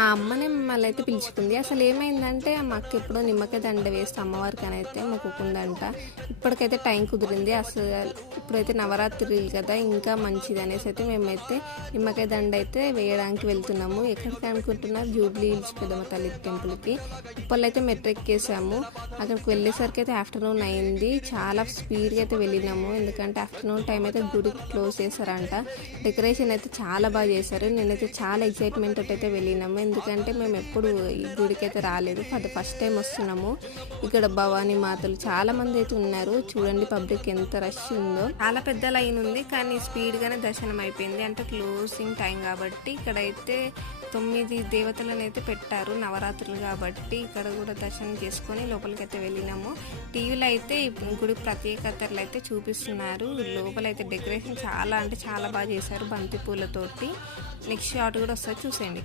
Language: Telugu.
ఆ అమ్మనే మమ్మల్ని అయితే పిలుచుకుంది. అసలు ఏమైందంటే మాకు ఎప్పుడో నిమ్మకాయ దండ వేస్తే అమ్మవారికి అని అయితే మొక్కుకుందంట. ఇప్పటికైతే టైం కుదిరింది. అసలు ఇప్పుడైతే నవరాత్రులు కదా ఇంకా మంచిది అనేసి అయితే మేమైతే నిమ్మకాయ దండ అయితే వేయడానికి వెళ్తున్నాము. ఎక్కడికి అనుకుంటున్నారు జూబ్లీ హిల్స్ పెద్దమ్మ తల్లి టెంపుల్కి. ఉప్పల్లో అయితే మెట్రో ఎక్కేసాము. అక్కడికి వెళ్ళేసరికి అయితే ఆఫ్టర్నూన్ అయింది. చాలా స్పీడ్గా అయితే వెళ్ళినాము. ఎందుకంటే ఆఫ్టర్నూన్ టైం అయితే గుడి క్లోజ్ చేశారంట. డెకరేషన్ అయితే చాలా బాగా చేశారు. నేనైతే చాలా ఎక్సైట్మెంట్ అయితే వెళ్ళినాము. ఎందుకంటే మేము ఎప్పుడు ఈ గుడికి అయితే రాలేదు అది ఫస్ట్ టైం వస్తున్నాము. ఇక్కడ భవానీ మాతలు చాలా మంది అయితే ఉన్నారు. చూడండి పబ్లిక్ ఎంత రష్ ఉందో. చాలా పెద్ద లైన్ ఉంది కానీ స్పీడ్ గానే దర్శనం అయిపోయింది. అంటే క్లోజింగ్ టైం కాబట్టి ఇక్కడైతే తొమ్మిది దేవతలను అయితే పెట్టారు నవరాత్రులు కాబట్టి ఇక్కడ కూడా దర్శనం చేసుకొని లోపలికి అయితే వెళ్ళినాము. టీవీలో అయితే గుడి ప్రత్యేకతలు అయితే చూపిస్తున్నారు. లోపలైతే డెకరేషన్ చాలా అంటే చాలా బాగా చేశారు బంతి పూలతోటి. నెక్స్ట్ షాట్ కూడా వస్తుంది చూసేయండి.